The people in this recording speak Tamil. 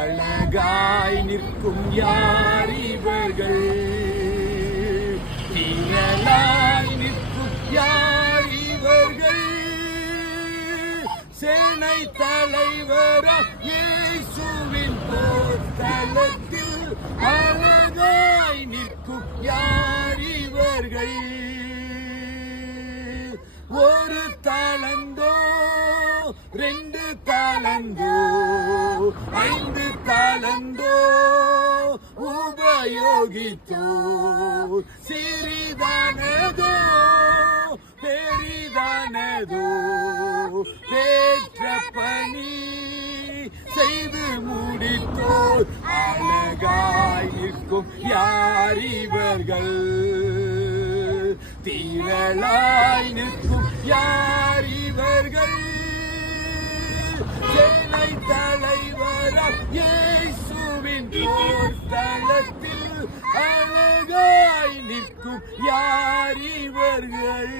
அழகாய் நிற்கும் யார் இவர்கள்? திரளாய் நிற்கும் யார் இவர்கள்? சேனை தலைவரா இயேசுவின் போர்க்களத்தில் அழகாய் நிற்கும் யார் இவர்கள்? ஒரு தாளந்தோ, 2 தாளந்தோ, 5 தாளந்தோ உபயோகித்தோ, சிறிதானதோ பெரிதானதோ பெற்ற பணி செய்து முடித்தோர் அழகாய் நிற்கும் யார் இவர்கள்? திரளாய் நிற்கும் யார் இவர்கள்? சேனை தலைவராம் இயேசுவின் போர்க்களத்தில் அழகாய் நிற்கும் யார் இவர்கள்?